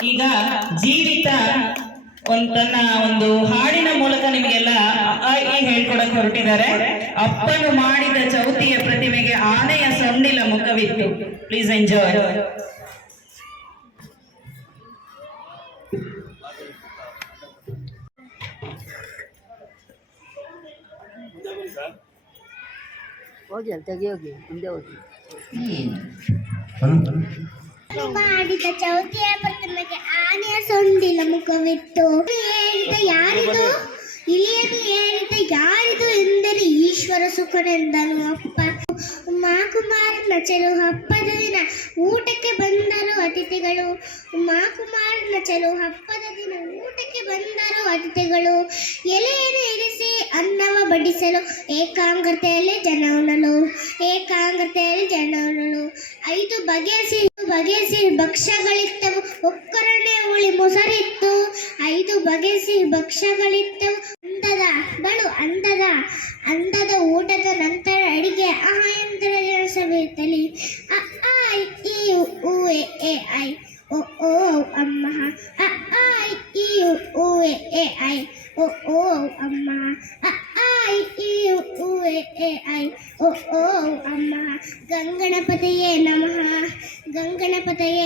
ಈಗ ಜೀವಿತ ಒಂದ್ ತನ್ನ ಒಂದು ಹಾಡಿನ ಮೂಲಕ ನಿಮಗೆಲ್ಲ ಹೇಳ್ಕೊಡಕ್ ಹೊರಟಿದ್ದಾರೆ. ಅಪ್ಪನು ಮಾಡಿದ ಚೌತಿಯ ಪ್ರತಿಮೆಗೆ ಆನೆಯ ಸೊಂಡಿಲ ಮುಖವಿತ್ತು. ಪ್ಲೀಸ್ ಎಂಜಾಯ್ ಹೋಗಿ ಅಲ್ಲಿ ತೆಗಿ ಹೋಗಿ. ಮುಂದೆ ಹೋಗಿ ಮಾಡಿದ ಚೌತಿಯ ಪ್ರತಿಮೆಗೆ ಆನೆಯ ಸೊಂಡಿಲ ಮುಖವಿತ್ತು. ಏರಿದ ಯಾರಿದು? ಇಳಿಯದು ಏರಿದ ಯಾರಿದು ಎಂದರೆ ಈಶ್ವರ ಸುಖನೆಂದನು ಅಪ್ಪ. ಉಮಾಕುಮಾರನ ನಚಲು ಹಬ್ಬದ ದಿನ ಊಟಕ್ಕೆ ಬಂದರು ಅತಿಥಿಗಳು. ಮಾಕುಮಾರನ ಚೆಲುವು ಹಬ್ಬದ ದಿನ ಊಟಕ್ಕೆ ಬಂದರು ಅತಿಥಿಗಳು. ಎಲೆಯನ್ನು ಇರಿಸಿ ಅನ್ನವ ಬಡಿಸಲು ಏಕಾಂಗ್ರತೆಯಲ್ಲಿ ಜನ ಉಣಲು. ಏಕಾಂಗ್ರತೆಯಲ್ಲಿ ಜನ ಉಣಲು. ಐದು ಬಗೆಯ ಸಿಹಿ ಬಗೆಯ ಸಿಹಿ ಭಕ್ಷ್ಯಗಳಿತ್ತವು ಒಕ್ಕರಣೆ ಹುಳಿ ಮೊಸರಿತ್ತು. ಐದು ಬಗೆಯ ಸಿಹಿ ಭಕ್ಷ್ಯಗಳಿತ್ತವು ಅಂದದ ಬಳು ಅಂದದ ಅಂದದ ಊಟದ ನಂತರ ಅಡಿಗೆ. ಆಹಾ ಎಂದರ ಸವಿತಲಿ ಅ ಆ ಇ, ಉ, ಎ ಎ ಐ. ಓ ಓ ಅಮ್ಮ ಅ ಆ ಇ, ಉ, ಎ ಎ ಐ. ಓ ಓ ಅಮ್ಮ ಅ ಆ ಇ, ಎ ಎ ಐ ಓ ಓ ಅಮ್ಮ ಗಂಗಣಪತಯೇ ನಮಃ ಗಂಗಣಪತಯೇ ನಮಃ ಥ್ಯಾಂಕ್